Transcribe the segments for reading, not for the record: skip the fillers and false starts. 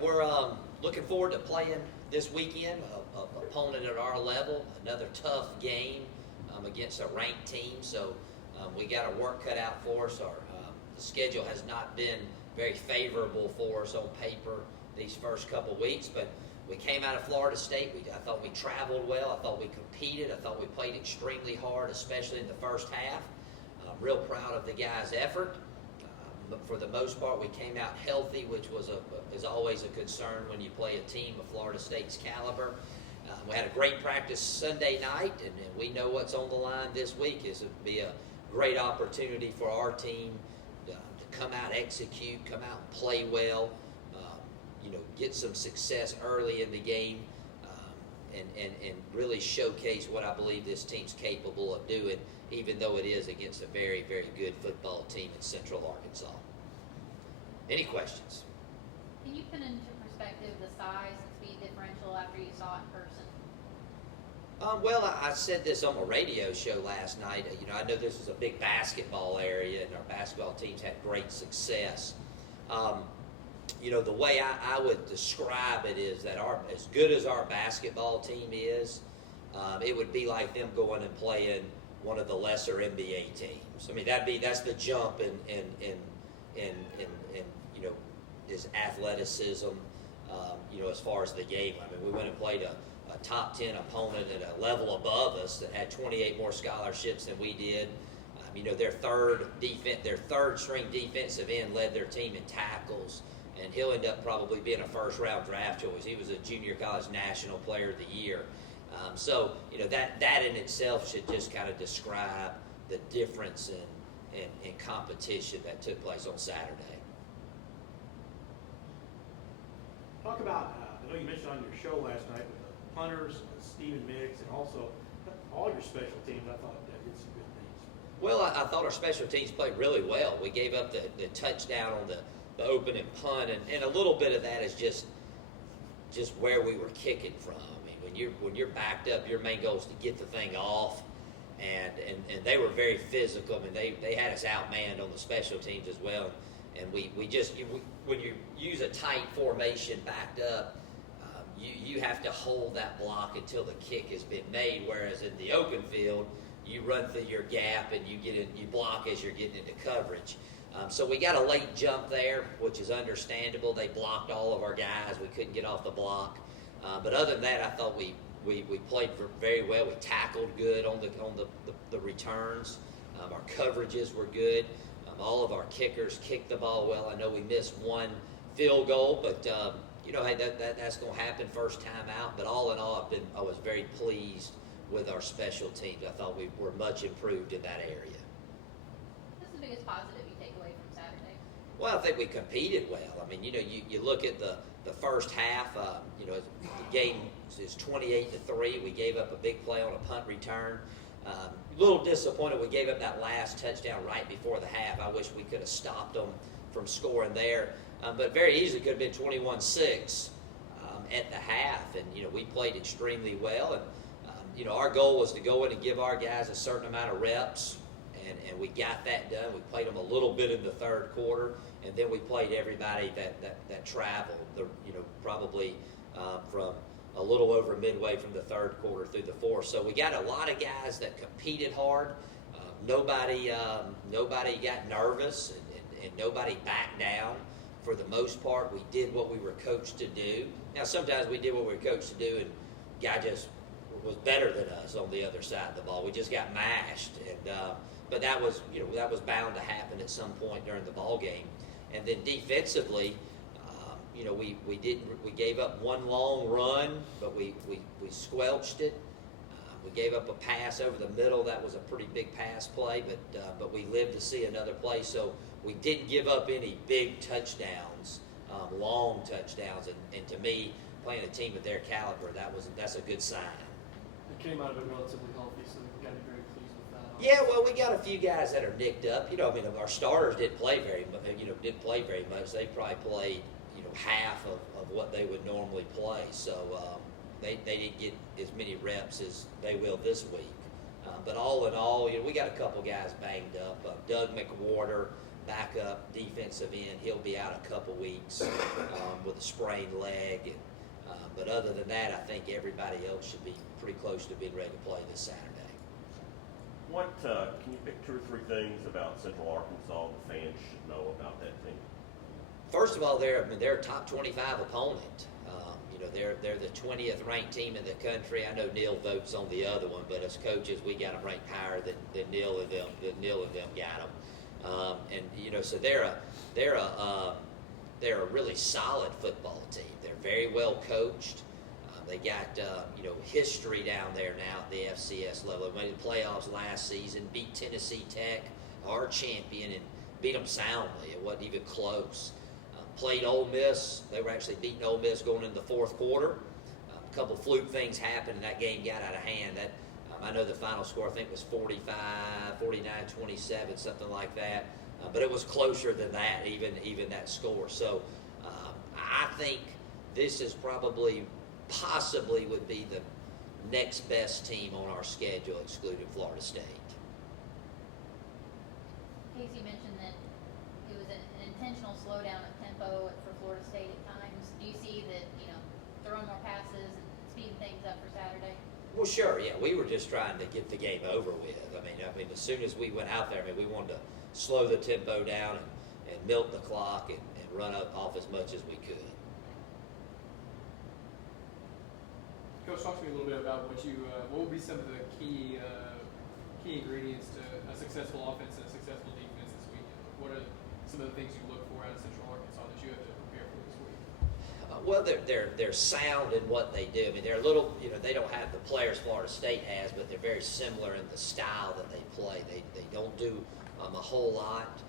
We're looking forward to playing this weekend, a opponent at our level, another tough game against a ranked team. So we got our work cut out for us. The schedule has not been very favorable for us on paper these first couple weeks, but we came out of Florida State. I thought we traveled well. I thought we competed. I thought we played extremely hard, especially in the first half. I'm real proud of the guys' effort. But for the most part, we came out healthy, which is always a concern when you play a team of Florida State's caliber. We had a great practice Sunday night, and we know what's on the line this week. It'll be a great opportunity for our team to come out, execute, come out and play well, get some success early in the game, and really showcase what I believe this team's capable of doing, even though it is against a very, very good football team in Central Arkansas. Any questions? Can you put into perspective the size and speed differential after you saw it in person? Well, I said this on a radio show last night. I know this is a big basketball area, and our basketball teams had great success. The way I would describe it is that as good as our basketball team is, it would be like them going and playing one of the lesser NBA teams. I mean, that's the jump in is athleticism. As far as the game. I mean, we went and played a top 10 opponent at a level above us that had 28 more scholarships than we did. Their third string defensive end led their team in tackles, and he'll end up probably being a first round draft choice. He was a junior college national player of the year. That in itself should just kind of describe the difference in competition that took place on Saturday. Talk about, I know you mentioned on your show last night with the punters, Stephen Mix, and also all your special teams. I thought did some good things. Well, I thought our special teams played really well. We gave up the touchdown on the opening punt, and a little bit of that is just where we were kicking from. I mean, when you're backed up, your main goal is to get the thing off, and they were very physical. I mean, they had us outmanned on the special teams as well. And when you use a tight formation backed up, you have to hold that block until the kick has been made. Whereas in the open field, you run through your gap and you block as you're getting into coverage. So we got a late jump there, which is understandable. They blocked all of our guys. We couldn't get off the block. But other than that, I thought we played very well. We tackled good on the returns. Our coverages were good. All of our kickers kicked the ball well. I know we missed one field goal, but hey, that's going to happen first time out. But all in all, I was very pleased with our special teams. I thought we were much improved in that area. What's the biggest positive you take away from Saturday? Well, I think we competed well. I mean, you look at the first half. The game is 28-3. We gave up a big play on a punt return. A little disappointed we gave up that last touchdown right before the half. I wish we could have stopped them from scoring there. But very easily could have been 21-6 at the half. And, we played extremely well. And, our goal was to go in and give our guys a certain amount of reps. And we got that done. We played them a little bit in the third quarter. And then we played everybody that traveled, probably from a little over midway from the third quarter through the fourth. So we got a lot of guys that competed hard. Nobody got nervous, and nobody backed down. For the most part, we did what we were coached to do. Now, sometimes we did what we were coached to do, and guy just was better than us on the other side of the ball. We just got mashed, but that was bound to happen at some point during the ball game. And then defensively, we gave up one long run, but we squelched it. We gave up a pass over the middle. That was a pretty big pass play, but we lived to see another play. So we didn't give up any big touchdowns, long touchdowns. And to me, playing a team of their caliber, that's a good sign. It came out of it relatively healthy, so we got to be very pleased with that. Yeah, well, we got a few guys that are nicked up. Our starters didn't play very much. They probably played half of what they would normally play. So they didn't get as many reps as they will this week. But all in all, we got a couple guys banged up. Doug McWhorter backup defensive end. He'll be out a couple weeks with a sprained leg. And, but other than that, I think everybody else should be pretty close to being ready to play this Saturday. What can you pick 2 or 3 things about Central Arkansas the fans should know about that team? First of all, they're a top 25 opponent. They're the 20th ranked team in the country. I know Neil votes on the other one, but as coaches, we got them ranked higher than Neil and them. Got them, so they're a really solid football team. They're very well coached. They got history down there now at the FCS level. They made the playoffs last season, beat Tennessee Tech, our champion, and beat them soundly. It wasn't even close. Played Ole Miss. They were actually beating Ole Miss going into the fourth quarter. A couple fluke things happened, and that game got out of hand. I know the final score, I think, was 45, 49, 27, something like that. But it was closer than that, even that score. So I think this is possibly would be the next best team on our schedule, excluding Florida State. Casey mentioned that it was an intentional slowdown of tempo for Florida State at times. Do you see that, throwing more passes and speeding things up for Saturday? Well, sure, yeah. We were just trying to get the game over with. I mean, as soon as we went out there, we wanted to slow the tempo down and milk the clock and run up off as much as we could. Coach, talk to me a little bit about what will be some of the key ingredients to a successful offense and a successful defense this weekend. What are some of the things you look for out of Central Arkansas that you have to prepare for this week? Well, they're sound in what they do. I mean, they're a little, they don't have the players Florida State has, but they're very similar in the style that they play. They don't do a whole lot,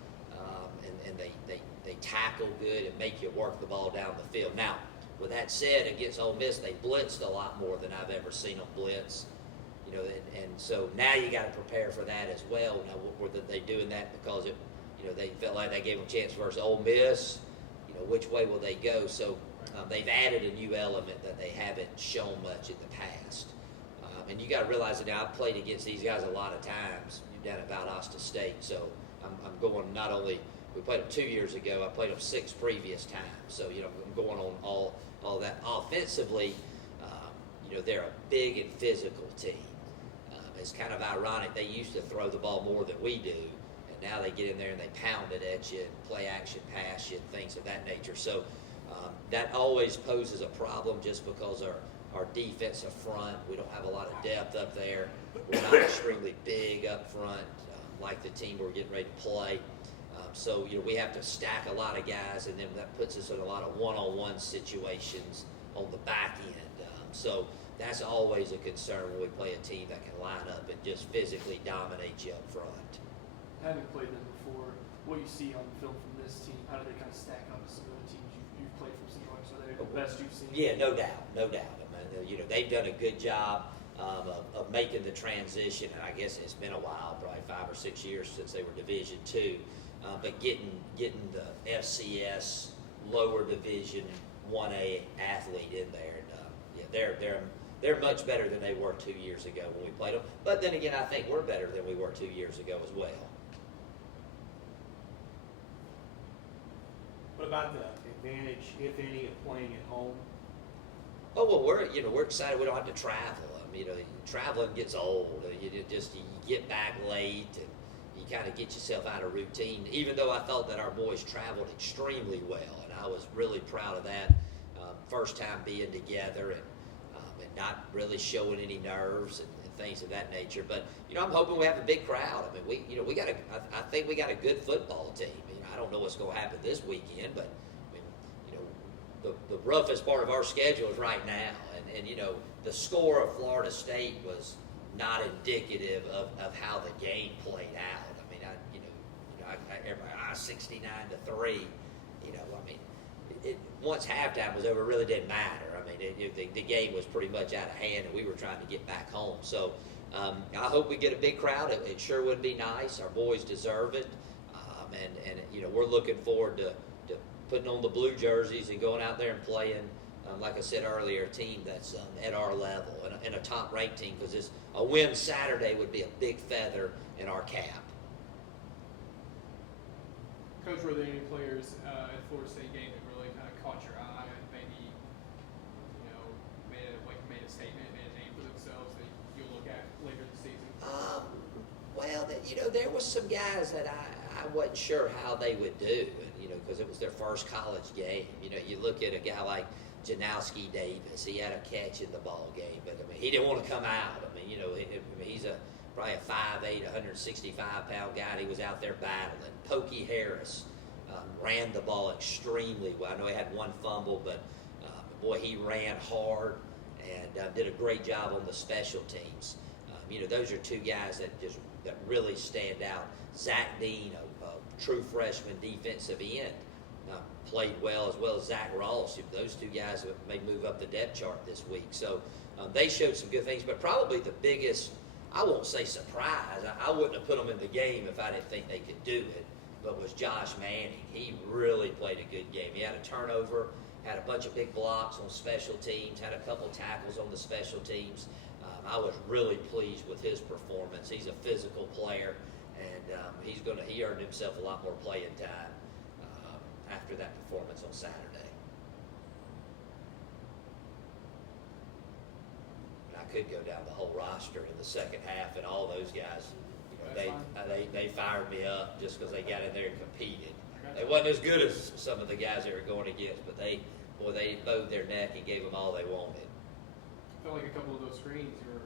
and they tackle good and make you work the ball down the field. Now, with that said, against Ole Miss, they blitzed a lot more than I've ever seen them blitz. And so now you got to prepare for that as well. Now, were they doing that because they felt like they gave them a chance versus Ole Miss? Which way will they go? So they've added a new element that they haven't shown much in the past. And you got to realize that now I've played against these guys a lot of times down at Valdosta State. So I'm going not only we played them 2 years ago, I played them 6 previous times. So I'm going on all that offensively. They're a big and physical team. It's kind of ironic. They used to throw the ball more than we do, and now they get in there and they pound it at you and play action, pass you, and things of that nature. So that always poses a problem just because our defensive front, we don't have a lot of depth up there. We're not extremely big up front like the team we're getting ready to play. So we have to stack a lot of guys, and then that puts us in a lot of one-on-one situations on the back end. So that's always a concern when we play a team that can line up and just physically dominate you up front. Having played them before, what you see on film from this team, how do they kind of stack up to some of the teams you've played from Central Arkansas? Are they the best you've seen? Yeah, no doubt. I mean, they've done a good job of making the transition, and I guess it's been a while, probably 5 or 6 years since they were Division II, but getting the FCS lower Division 1A athlete in there, and they're much better than they were 2 years ago when we played them. But then again, I think we're better than we were 2 years ago as well. What about the advantage, if any, of playing at home? Oh well, we're excited. We don't have to travel. Traveling gets old. You get back late, and you kind of get yourself out of routine. Even though I thought that our boys traveled extremely well, and I was really proud of that. First time being together and not really showing any nerves and things of that nature. But I'm hoping we have a big crowd. I mean, I think we got a good football team. I don't know what's going to happen this weekend, but the roughest part of our schedule is right now, and the score of Florida State was not indicative of how the game played out. I 69-3. Once halftime was over, it really didn't matter. The game was pretty much out of hand, and we were trying to get back home. So I hope we get a big crowd. It sure would be nice. Our boys deserve it, and we're looking forward to putting on the blue jerseys and going out there and playing, like I said earlier, a team that's at our level and a top-ranked team, because a win Saturday would be a big feather in our cap. Coach, were there any players at the Florida State game that really kind of caught your eye and maybe, you know, made a statement, made a name for themselves that you'll look at later this season? Well, you know, there was some guys that I wasn't sure how they would do, and, you know, because it was their first college game. You know, you look at a guy like Janowski Davis. He had a catch in the ball game, but I mean, he didn't want to come out. I mean, you know, he's probably a 5'8", 165-pound guy. And he was out there battling. Pokey Harris ran the ball extremely well. I know he had one fumble, but boy, he ran hard and did a great job on the special teams. You know, those are two guys that really stand out. Zach Dean, a true freshman defensive end, played well as Zach Ross. Those two guys may move up the depth chart this week. So they showed some good things, but probably the biggest, I won't say surprise, I wouldn't have put them in the game if I didn't think they could do it, but was Josh Manning. He really played a good game. He had a turnover, had a bunch of big blocks on special teams, had a couple tackles on the special teams. I was really pleased with his performance. He's a physical player, and he earned himself a lot more playing time after that performance on Saturday. And I could go down the whole roster in the second half, and all those guys, you know, they fired me up just because they got in there and competed. They wasn't as good as some of the guys they were going against, but they bowed their neck and gave them all they wanted. I felt like a couple of those screens you were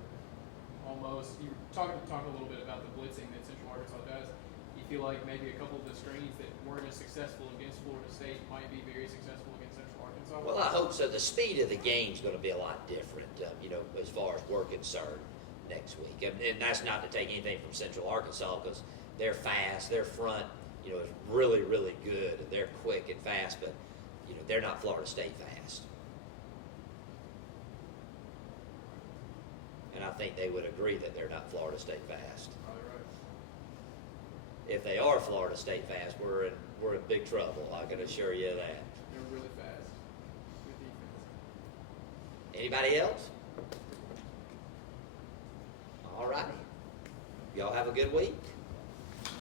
talking a little bit about the blitzing that Central Arkansas does. You feel like maybe a couple of the screens that weren't as successful against Florida State might be very successful against Central Arkansas? Well, I hope so. The speed of the game is going to be a lot different, you know, as far as we're concerned next week. And that's not to take anything from Central Arkansas, because they're fast. Their front, you know, is really, really good, and they're quick and fast, but, you know, they're not Florida State fast. And I think they would agree that they're not Florida State fast. Probably right. If they are Florida State fast, we're in big trouble. I can assure you that. They're really fast. Good defense. Anybody else? All righty. Y'all have a good week.